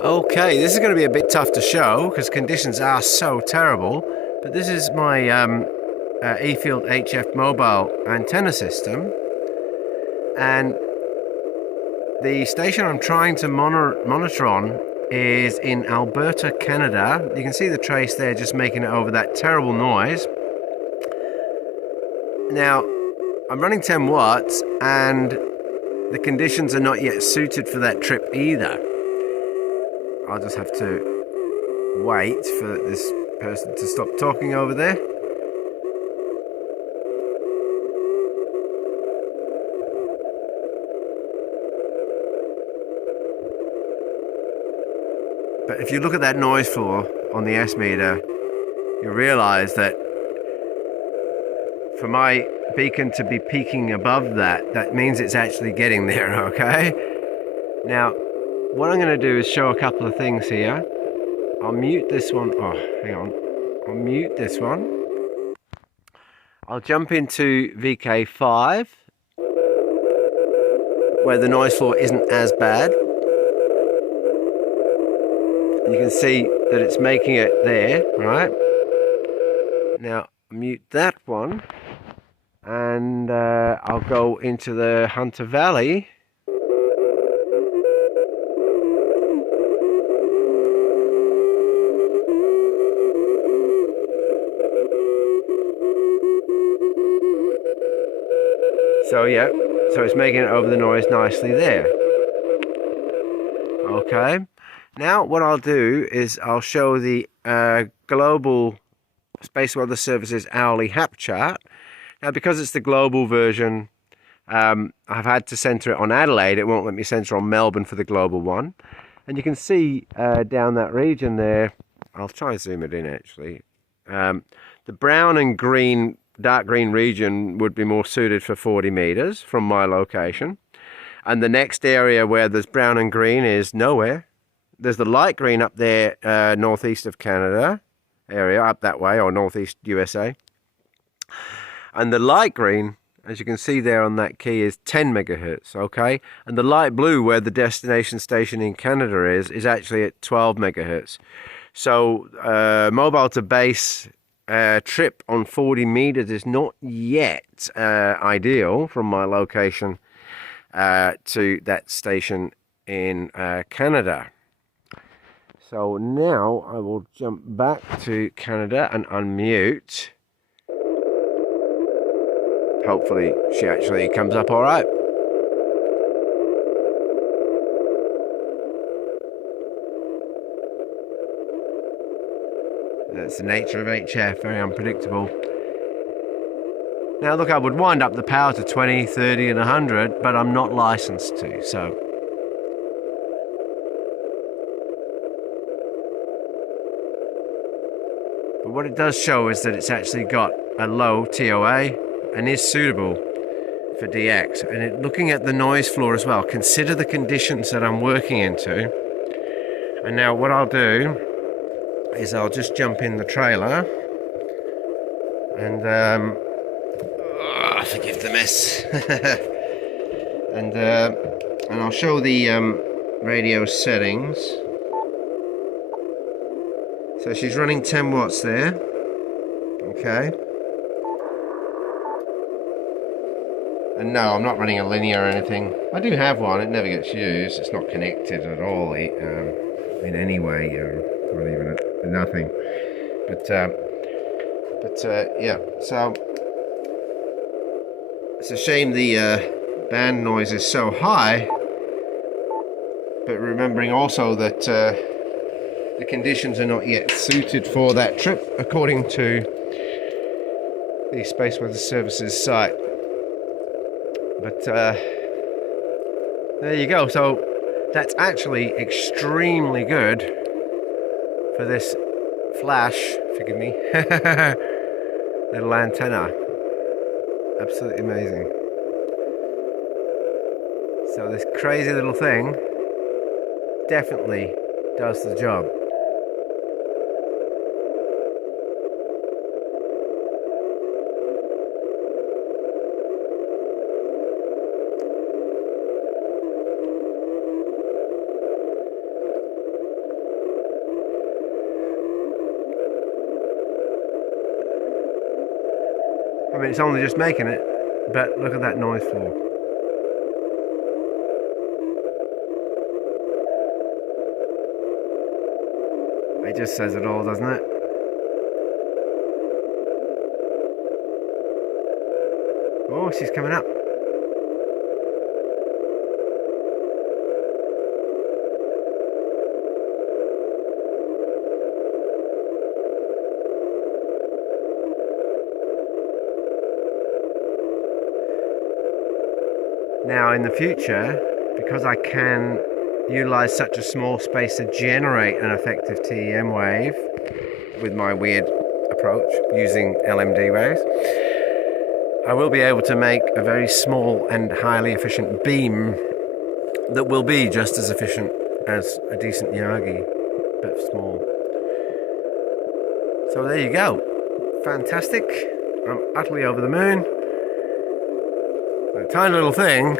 Okay, this is going to be a bit tough to show because conditions are so terrible, but this is my E-Field HF mobile antenna system, and the station I'm trying to monitor on is in Alberta, Canada. You can see the trace there just making it over that terrible noise. Now, I'm running 10 watts and the conditions are not yet suited for that trip either. I'll just have to wait for this person to stop talking over there. But if you look at that noise floor on the S meter, you realize that for my beacon to be peaking above that, that means it's actually getting there, okay? Now, what I'm going to do is show a couple of things here. I'll mute this one. Oh, hang on. I'll mute this one. I'll jump into VK5, where the noise floor isn't as bad. You can see that it's making it there, right? Now, mute that one, and I'll go into the Hunter Valley. So yeah, so it's making it over the noise nicely there. Okay, now what I'll do is I'll show the global Space Weather Services hourly HAP chart. Now, because it's the global version, I've had to center it on Adelaide. It won't let me center on Melbourne for the global one. And you can see down that region there, I'll try and zoom it in actually. The brown and green, dark green region would be more suited for 40 meters from my location. And the next area where there's brown and green is nowhere. There's the light green up there, northeast of Canada area, up that way, or northeast USA. And the light green, as you can see there on that key, is 10 megahertz, okay? And the light blue, where the destination station in Canada is actually at 12 megahertz. So mobile to base trip on 40 meters is not yet ideal from my location to that station in Canada. So now I will jump back to Canada and unmute. Hopefully she actually comes up all right. That's the nature of HF, very unpredictable. Now look, I would wind up the power to 20, 30 and 100, but I'm not licensed to, so. But what it does show is that it's actually got a low TOA and is suitable for DX. And looking at the noise floor as well, consider the conditions that I'm working into. And now what I'll do is I'll just jump in the trailer and forgive the mess. and I'll show the radio settings. So she's running 10 watts there. Okay. And no, I'm not running a linear or anything. I do have one, it never gets used. It's not connected at all in any way, not even nothing. But yeah, so it's a shame the band noise is so high, but remembering also that the conditions are not yet suited for that trip according to the Space Weather Services site. But there you go. So that's actually extremely good for this flash, forgive me, little antenna. Absolutely amazing. So this crazy little thing definitely does the job. mean, it's only just making it, but look at that noise floor. It just says it all, doesn't it? Oh, she's coming up. Now in the future, because I can utilize such a small space to generate an effective TEM wave with my weird approach using LMD waves, I will be able to make a very small and highly efficient beam that will be just as efficient as a decent Yagi, but small. So there you go. Fantastic. I'm utterly over the moon. A tiny little thing,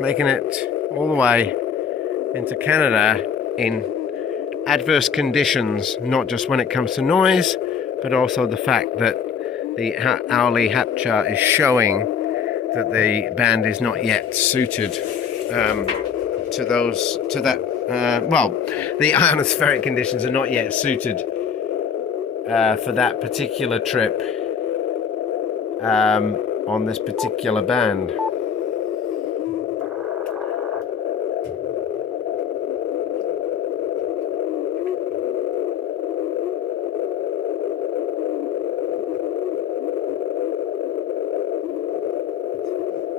making it all the way into Canada in adverse conditions, not just when it comes to noise, but also the fact that the hourly HAP chart is showing that the band is not yet suited the ionospheric conditions are not yet suited for that particular trip on this particular band.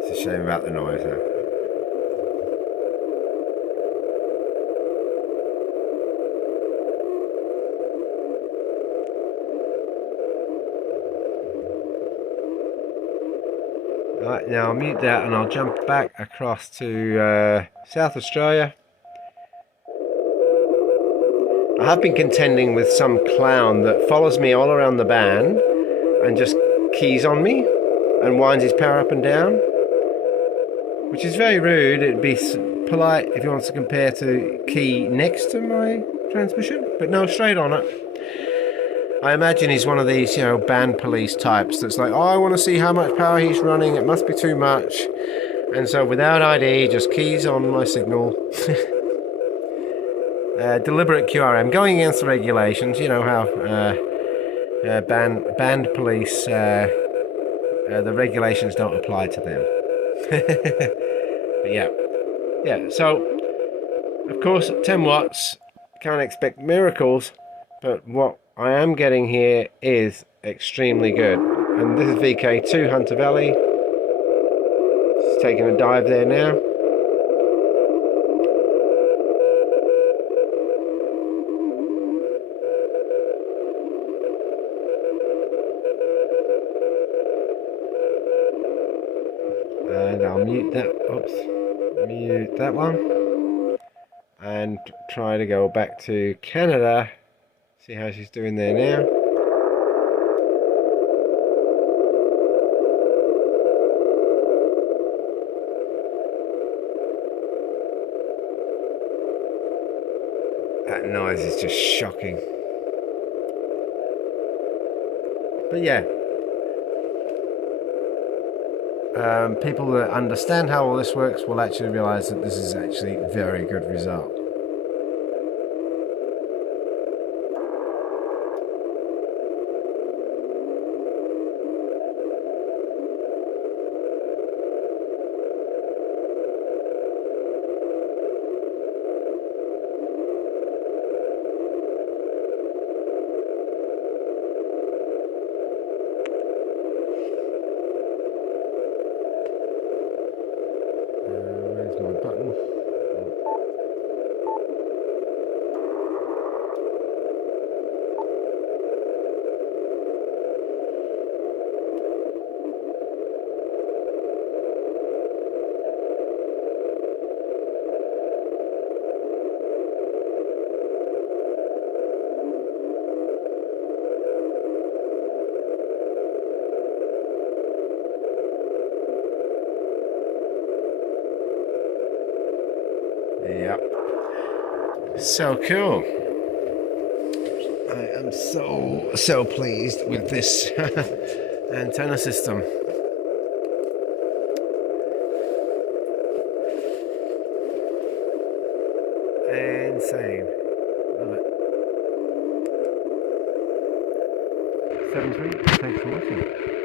It's a shame about the noise though. Right, now I'll mute that and I'll jump back across to South Australia. I have been contending with some clown that follows me all around the band and just keys on me and winds his power up and down, which is very rude. It'd be polite if he wants to compare to key next to my transmission, but no, straight on it. I imagine he's one of these, band police types that's like, oh, I want to see how much power he's running, it must be too much. And so without ID, just keys on my signal. Deliberate QRM, going against the regulations, you know how band police, the regulations don't apply to them. But yeah, so of course at 10 watts, can't expect miracles, but what I am getting here is extremely good. And this is VK2 Hunter Valley. Just taking a dive there now. And I'll mute that one. And try to go back to Canada. See how she's doing there now. That noise is just shocking. But yeah. People that understand how all this works will actually realise that this is actually a very good result. Where's my button? Yep. So cool. I am so pleased with this antenna system. insane. Love it. 7-3. Thanks for watching.